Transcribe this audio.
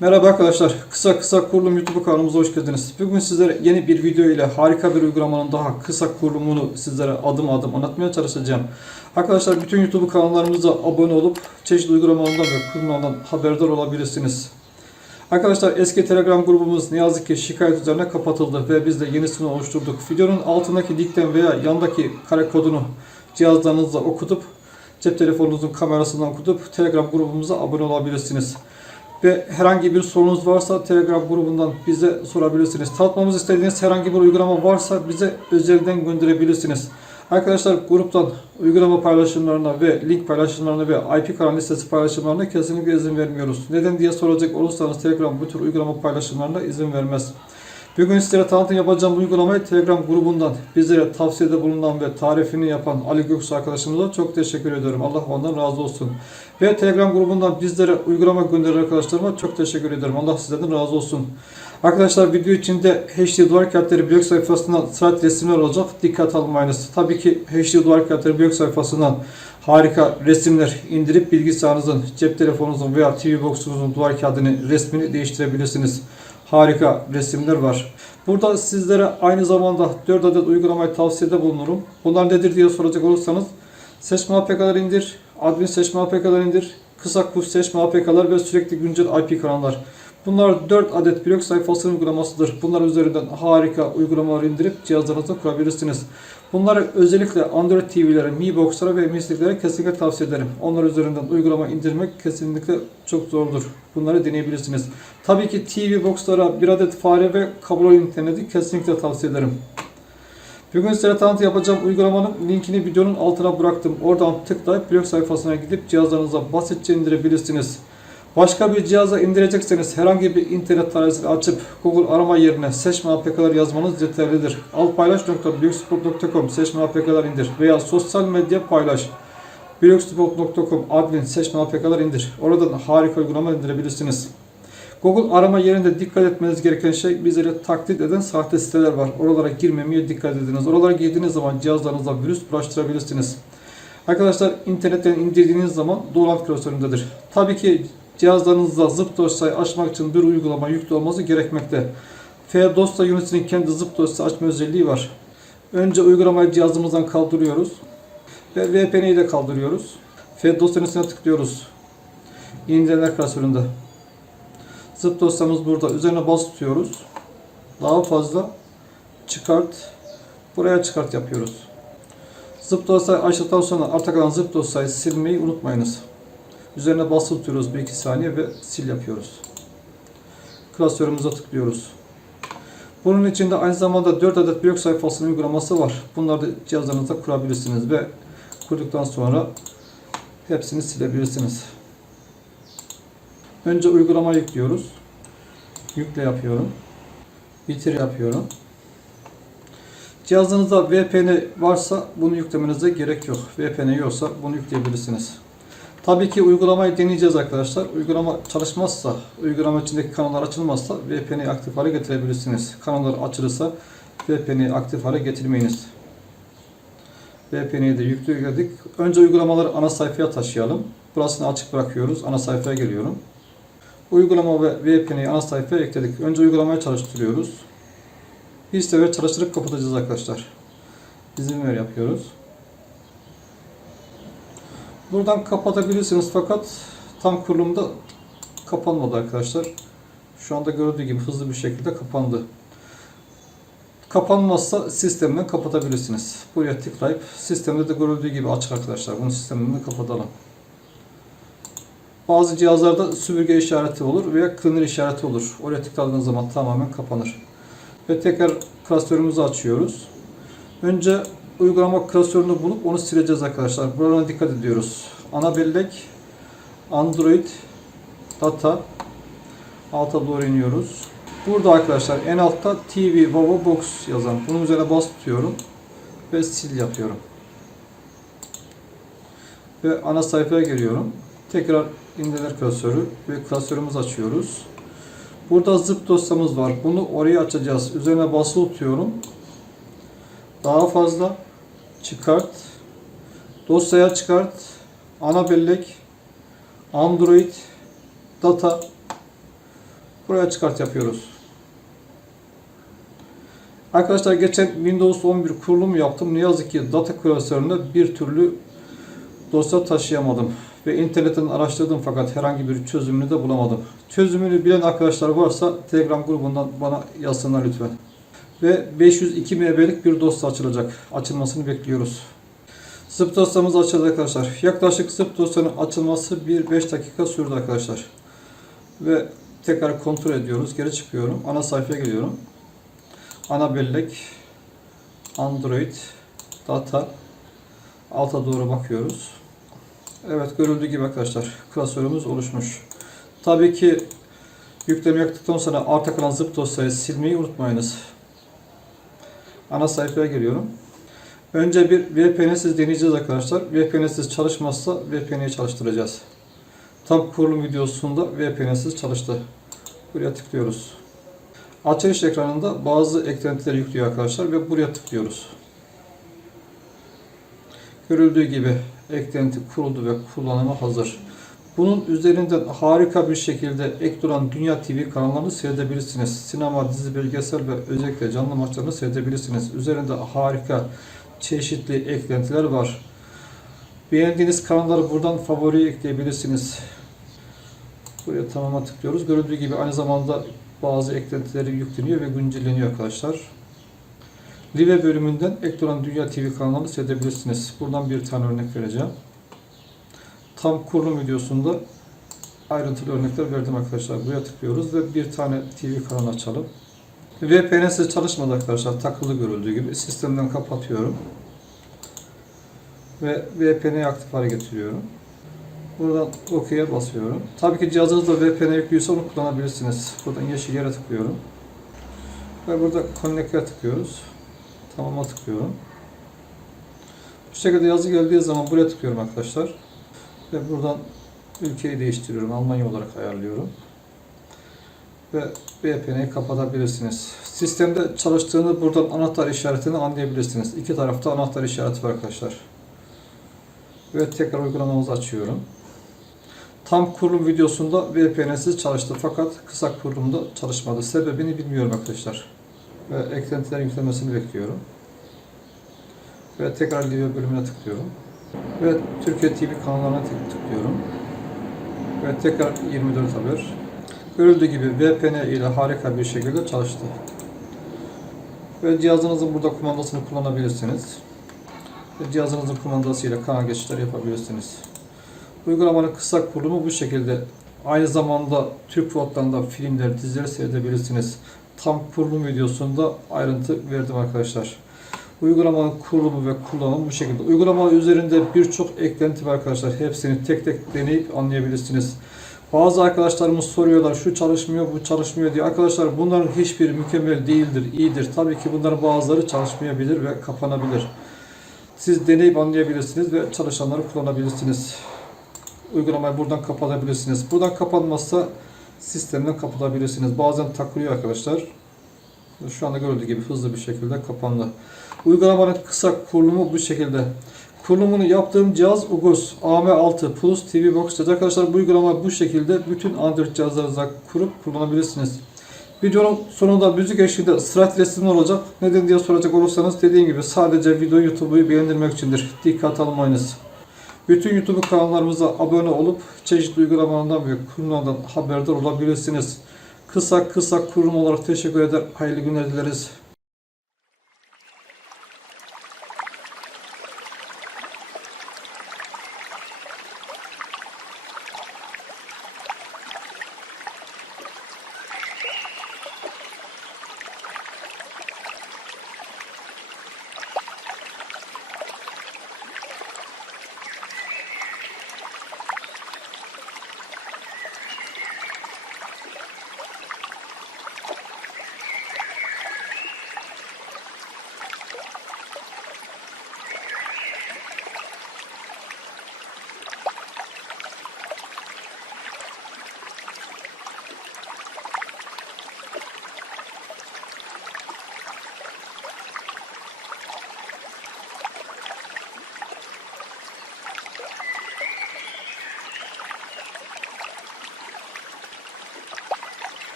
Merhaba arkadaşlar, kısa kurulum YouTube kanalımıza hoş geldiniz. Bugün sizlere yeni bir video ile harika bir uygulamanın daha kısa kurulumunu sizlere adım adım anlatmaya çalışacağım. Arkadaşlar bütün YouTube kanallarımıza abone olup çeşitli uygulamalardan ve kurulumlardan haberdar olabilirsiniz. Arkadaşlar eski Telegram grubumuz ne yazık ki şikayet üzerine kapatıldı ve biz de yenisini oluşturduk. Videonun altındaki linkten veya yandaki kare kodunu cihazlarınızla okutup cep telefonunuzun kamerasından okutup Telegram grubumuza abone olabilirsiniz. Ve herhangi bir sorunuz varsa Telegram grubundan bize sorabilirsiniz. Tanıtmamızı istediğiniz herhangi bir uygulama varsa bize özelden gönderebilirsiniz. Arkadaşlar gruptan uygulama paylaşımlarına ve link paylaşımlarına ve IP kanal listesi paylaşımlarına kesinlikle izin vermiyoruz. Neden diye soracak olursanız Telegram bu tür uygulama paylaşımlarına izin vermez. Bugün sizlere tanıtım yapacağım uygulamayı Telegram grubundan bizlere tavsiyede bulunan ve tarifini yapan Ali Göksu arkadaşımıza çok teşekkür ediyorum. Allah ondan razı olsun. Ve Telegram grubundan bizlere uygulama gönderen arkadaşlarıma çok teşekkür ederim. Allah sizden razı olsun. Arkadaşlar video içinde HD Duvar Kağıtları blog sayfasından slide resimler olacak. Dikkat almayınız. Tabii ki HD Duvar Kağıtları blog sayfasından harika resimler indirip bilgisayarınızın, cep telefonunuzun veya TV box'unuzun duvar kağıdını, resmini değiştirebilirsiniz. Harika resimler var. Burada sizlere aynı zamanda 4 adet uygulamayı tavsiyede bulunurum. Bunlar nedir diye soracak olursanız seçme APK'ları indir, admin seçme APK'ları indir, kısa kurs seçme APK'lar ve sürekli güncel IP kanallar. Bunlar 4 adet blog sayfasının uygulamasıdır. Bunlar üzerinden harika uygulamaları indirip cihazlarınızda kurabilirsiniz. Bunları özellikle Android TV'lere, Mi Box'lara ve Mi Stick'lere kesinlikle tavsiye ederim. Onlar üzerinden uygulama indirmek kesinlikle çok zordur. Bunları deneyebilirsiniz. Tabii ki TV Box'lara bir adet fare ve kablo interneti kesinlikle tavsiye ederim. Bugün size tanıtım yapacağım uygulamanın linkini videonun altına bıraktım. Oradan tıklayıp blog sayfasına gidip cihazlarınıza basitçe indirebilirsiniz. Başka bir cihaza indirecekseniz herhangi bir internet tarayıcısını açıp Google arama yerine seçme APK'lar yazmanız yeterlidir. alpaylaş.blogspot.com seçme APK'lar indir veya sosyal medya paylaş blogspot.com admin seçme APK'lar indir. Oradan harika uygulama indirebilirsiniz. Google arama yerinde dikkat etmeniz gereken şey bizleri taklit eden sahte siteler var. Oralara girmemeye dikkat ediniz. Oralara girdiğiniz zaman cihazlarınızda virüs bulaştırabilirsiniz. Arkadaşlar internetten indirdiğiniz zaman download klasöründedir. Tabii ki cihazlarınızda zip dosyayı açmak için bir uygulama yüklü olması gerekmekte. Dosya yöneticinin kendi zip dosyası açma özelliği var. Önce uygulamayı cihazımızdan kaldırıyoruz ve VPNİle kaldırıyoruz. Dosyanın üstüne tıklıyoruz. İndirler klasöründe. Zip dosyamız burada. Üzerine bas tutuyoruz. Daha fazla çıkart. Buraya çıkart yapıyoruz. Zip dosyayı açtıktan sonra arta kalan zip dosyayı silmeyi unutmayınız. Üzerine basılı tutuyoruz 1-2 saniye ve sil yapıyoruz. Klasörümüze tıklıyoruz. Bunun içinde aynı zamanda 4 adet blog sayfasının uygulaması var. Bunları da cihazlarınızda kurabilirsiniz ve kurduktan sonra hepsini silebilirsiniz. Önce uygulama yüklüyoruz. Yükle yapıyorum. Bitir yapıyorum. Cihazınızda VPN varsa bunu yüklemenize gerek yok. VPN yoksa bunu yükleyebilirsiniz. Tabii ki uygulamayı deneyeceğiz arkadaşlar. Uygulama çalışmazsa, uygulama içindeki kanallar açılmazsa VPN'i aktif hale getirebilirsiniz. Kanallar açılırsa VPN'i aktif hale getirmeyiniz. VPN'i de yükledik. Önce uygulamaları ana sayfaya taşıyalım. Burasını açık bırakıyoruz. Ana sayfaya geliyorum. Uygulama ve VPN'i ana sayfaya ekledik. Önce uygulamayı çalıştırıyoruz. Bir sefer çalıştırıp kapatacağız arkadaşlar. İzin ver yapıyoruz. Buradan kapatabilirsiniz fakat tam kurulumda kapanmadı arkadaşlar. Şu anda gördüğü gibi hızlı bir şekilde kapandı. Kapanmazsa sistemden kapatabilirsiniz. Buraya tıklayıp sistemde de görüldüğü gibi açık arkadaşlar. Bunu sistemden kapatalım. Bazı cihazlarda süpürge işareti olur veya cleaner işareti olur. Oraya tıkladığınız zaman tamamen kapanır. Ve tekrar klasörümüzü açıyoruz. Önce uygulama klasörünü bulup onu sileceğiz arkadaşlar. Buralara dikkat ediyoruz. Ana bellek, Android, data, alta doğru iniyoruz. Burada arkadaşlar en altta TVBoxVavooTURKvodZIP yazan. Bunun üzerine bas tutuyorum ve sil yapıyorum. Ve ana sayfaya geliyorum. Tekrar indirler klasörü ve klasörümüzü açıyoruz. Burada zip dosyamız var. Bunu oraya açacağız. Üzerine basılı tutuyorum. Daha fazla çıkart. Dosyaya çıkart. Ana bellek. Android. Data. Buraya çıkart yapıyoruz. Arkadaşlar geçen Windows 11 kurulumu yaptım. Ne yazık ki data klasöründe bir türlü dosya taşıyamadım. Ve internetten araştırdım fakat herhangi bir çözümünü de bulamadım. Çözümünü bilen arkadaşlar varsa Telegram grubundan bana yazsınlar lütfen. Ve 502 MB'lik bir dosya açılacak. Açılmasını bekliyoruz. Zip dosyamız açıldı arkadaşlar. Yaklaşık zip dosyanın açılması 5 dakika sürdü arkadaşlar. Ve tekrar kontrol ediyoruz. Geri çıkıyorum. Ana sayfaya geliyorum. Ana bellek, Android, data, alta doğru bakıyoruz. Evet, görüldüğü gibi arkadaşlar klasörümüz oluşmuş. Tabii ki yükleme yaptıktan sonra arta kalan zip dosyayı silmeyi unutmayınız. Ana sayfaya geliyorum. Önce bir VPN'siz deneyeceğiz arkadaşlar. VPN'siz çalışmazsa VPN'i çalıştıracağız. Tam kurulum videosunda VPN'siz çalıştı. Buraya tıklıyoruz. Açılış ekranında bazı eklentileri yüklüyor arkadaşlar ve buraya tıklıyoruz. Görüldüğü gibi eklenti kuruldu ve kullanıma hazır. Bunun üzerinden harika bir şekilde ek duran Dünya TV kanallarını seyredebilirsiniz. Sinema, dizi, belgesel ve özellikle canlı maçlarını seyredebilirsiniz. Üzerinde harika çeşitli eklentiler var. Beğendiğiniz kanalları buradan favoriye ekleyebilirsiniz. Buraya tamama tıklıyoruz. Görüldüğü gibi aynı zamanda bazı eklentileri yükleniyor ve güncelleniyor arkadaşlar. Live bölümünden ek duran Dünya TV kanalını seyredebilirsiniz. Buradan bir tane örnek vereceğim. Tam kurulum videosunda ayrıntılı örnekler verdim arkadaşlar. Buraya tıklıyoruz ve bir tane TV kanalı açalım. VPN'siz çalışmadı arkadaşlar. Takılı görüldüğü gibi. Sistemden kapatıyorum. Ve VPN'i aktif hale getiriyorum. Buradan OK'ye basıyorum. Tabii ki cihazınızda VPN yüklüyse onu kullanabilirsiniz. Buradan yeşil yere tıklıyorum. Ve burada Connect'e tıklıyoruz. Tamam'a tıklıyorum. Bu şekilde yazı geldiği zaman buraya tıklıyorum arkadaşlar. Ve buradan ülkeyi değiştiriyorum. Almanya olarak ayarlıyorum. Ve VPN'i kapatabilirsiniz. Sistemde çalıştığını buradan anahtar işaretini anlayabilirsiniz. İki tarafta anahtar işareti var arkadaşlar. Ve tekrar uygulamamızı açıyorum. Tam kurulum videosunda VPN'siz çalıştı fakat kısa kurulumda çalışmadı. Sebebini bilmiyorum arkadaşlar. Ve eklentilerin yüklenmesini bekliyorum. Ve tekrar Live bölümüne tıklıyorum. Ve Türkiye TV kanallarına tıklıyorum. Ve tekrar 24 haber. Görüldüğü gibi VPN ile harika bir şekilde çalıştı. Ve cihazınızın burada kumandasını kullanabilirsiniz. Ve cihazınızın kumandasıyla kanal geçişleri yapabilirsiniz. Uygulamanın kısa kurulumu bu şekilde. Aynı zamanda Türk vatlarında filmler, dizileri seyredebilirsiniz. Tam kurulum videosunda ayrıntı verdim arkadaşlar. Uygulamanın kurulumu ve kullanımı bu şekilde. Uygulama üzerinde birçok eklenti var arkadaşlar. Hepsini tek tek deneyip anlayabilirsiniz. Bazı arkadaşlarımız soruyorlar şu çalışmıyor, bu çalışmıyor diye. Arkadaşlar bunların hiçbiri mükemmel değildir, iyidir. Tabii ki bunların bazıları çalışmayabilir ve kapanabilir. Siz deneyip anlayabilirsiniz ve çalışanları kullanabilirsiniz. Uygulamayı buradan kapatabilirsiniz. Buradan kapanmazsa sistemden kapatabilirsiniz. Bazen takılıyor arkadaşlar. Şu anda görüldüğü gibi hızlı bir şekilde kapandı. Uygulamanın kısa kurulumu bu şekilde. Kurulumunu yaptığım cihaz UGOS AM6 Plus TV Box. Arkadaşlar bu uygulamayı bu şekilde bütün Android cihazlarınıza kurup kullanabilirsiniz. Videonun sonunda müzik eşliğinde slide resimli olacak. Neden diye soracak olursanız dediğim gibi sadece video YouTube'u beğendirmek içindir. Dikkat almayınız. Bütün YouTube kanallarımıza abone olup çeşitli uygulamalardan ve kurumlardan haberdar olabilirsiniz. Kısa kurulum olarak teşekkür eder. Hayırlı günler dileriz.